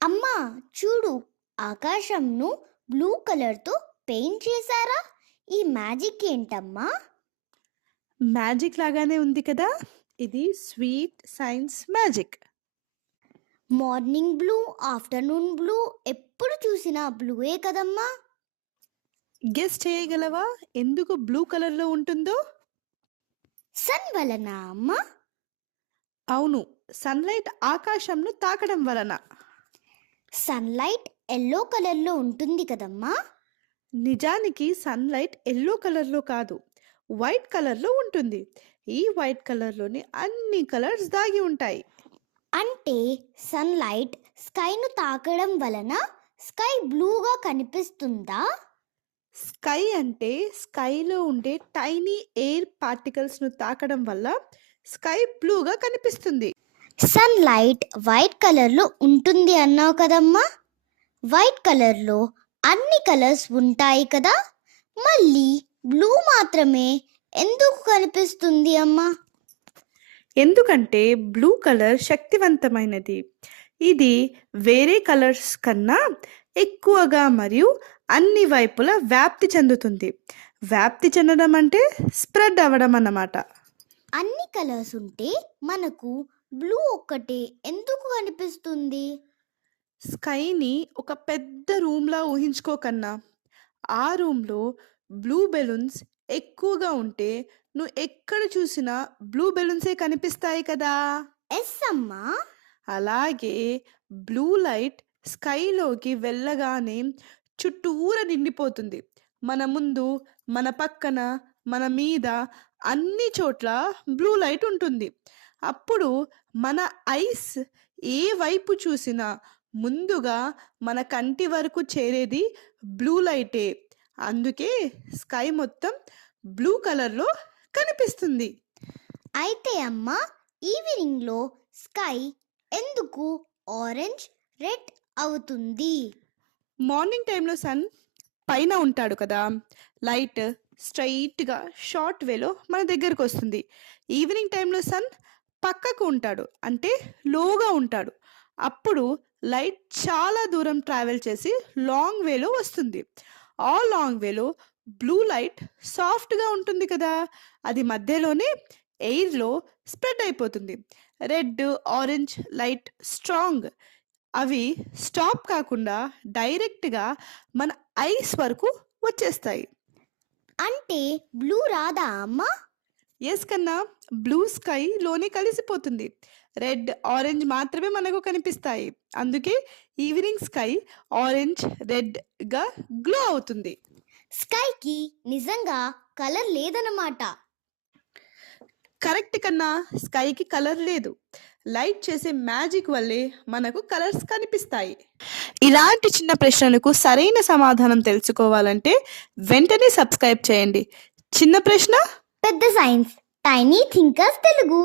అమ్మా చూడు, ఆకాశంను బ్లూ కలర్తో పెయింట్ చేశారా? ఈ మ్యాజిక్ ఏంటమ్మా? మ్యాజిక్ లాగానే ఉంది కదా. ఇది sweet science magic. Morning blue, afternoon blue, ఎప్పుడు చూసినా బ్లూయే కదమ్మా. గెస్ చేయగలవా ఎందుకు బ్లూ కలర్లో ఉంటుందో? సన్ వలన అమ్మా? అవును, సన్లైట్ ఆకాశంను తాకడం వలన. సన్లైట్ ఎల్లో కలర్లో ఉంటుంది కదమ్మా. నిజానికి సన్లైట్ ఎల్లో కలర్లో కాదు, వైట్ కలర్లో ఉంటుంది. ఈ వైట్ కలర్లోని అన్ని కలర్స్ దాగి ఉంటాయి. అంటే సన్లైట్ స్కైను తాకడం వలన స్కై బ్లూగా కనిపిస్తుందా? స్కై అంటే స్కైలో ఉండే టైనీ ఎయిర్ పార్టికల్స్ను తాకడం వల్ల స్కై బ్లూగా కనిపిస్తుంది. సన్లైట్ వైట్ కలర్లో ఉంటుంది అన్నావు కదమ్మా. వైట్ కలర్లో అన్ని కలర్స్ ఉంటాయి కదా, మళ్ళీ బ్లూ మాత్రమే ఎందుకు కనిపిస్తుంది అమ్మా? ఎందుకంటే బ్లూ కలర్ శక్తివంతమైనది. ఇది వేరే కలర్స్ కన్నా ఎక్కువగా మరియు అన్ని వైపులా వ్యాప్తి చెందుతుంది. వ్యాప్తి చెందడం అంటే స్ప్రెడ్ అవ్వడం అన్నమాట. అన్ని కలర్స్ ఉంటే మనకు బ్లూ ఒక్కటే ఎందుకు కనిపిస్తుంది? స్కైని ఒక పెద్ద రూమ్లా ఊహించుకోకన్నా, ఆ రూమ్లో బ్లూ బెలూన్స్ ఎక్కువగా ఉంటే నువ్వు ఎక్కడ చూసినా బ్లూ బెలూన్సే కనిపిస్తాయి కదా. ఎస్ అమ్మా. అలాగే బ్లూ లైట్ స్కైలోకి వెళ్ళగానే చుట్టూరా నిండిపోతుంది. మన ముందు, మన పక్కన, మన మీద అన్ని చోట్ల బ్లూ లైట్ ఉంటుంది. అప్పుడు మన ఐస్ ఏ వైపు చూసినా ముందుగా మన కంటి వరకు చేరేది బ్లూ లైటే. అందుకే స్కై మొత్తం బ్లూ కలర్లో కనిపిస్తుంది. అయితే అమ్మా, ఈవినింగ్లో స్కై ఎందుకు ఆరెంజ్, రెడ్ అవుతుంది? మార్నింగ్ టైంలో సన్ పైన ఉంటాడు కదా, లైట్ స్ట్రైట్గా షార్ట్ వేలో మన దగ్గరకు వస్తుంది. ఈవినింగ్ టైంలో సన్ పక్కకు ఉంటాడు, అంటే లోగా ఉంటాడు. అప్పుడు లైట్ చాలా దూరం ట్రావెల్ చేసి లాంగ్ వేలో వస్తుంది. ఆ లాంగ్ వేలో బ్లూ లైట్ సాఫ్ట్గా ఉంటుంది కదా, అది మధ్యలోనే ఎయిర్లో స్ప్రెడ్ అయిపోతుంది. రెడ్, ఆరెంజ్ లైట్ స్ట్రాంగ్, అవి స్టాప్ కాకుండా డైరెక్ట్గా మన ఐస్ వరకు వచ్చేస్తాయి. అంటే బ్లూ రాదా అమ్మా? ఎస్ కన్నా, బ్లూ స్కైలోనే కలిసిపోతుంది. రెడ్, ఆరెంజ్ మాత్రమే మనకు కనిపిస్తాయి. అందుకే ఈవినింగ్ స్కై ఆరెంజ్, రెడ్గా గ్లో అవుతుంది. స్కైకి నిజంగా కలర్ లేదన్నమాట. కరెక్ట్ కన్నా, స్కైకి కలర్ లేదు. లైట్ చేసే మ్యాజిక్ వల్లే మనకు కలర్స్ కనిపిస్తాయి. ఇలాంటి చిన్న ప్రశ్నలకు సరైన సమాధానం తెలుసుకోవాలంటే వెంటనే సబ్స్క్రైబ్ చేయండి. చిన్న ప్రశ్న పెద్ద సైన్స్, టైనీ థింకర్స్ తెలుగు.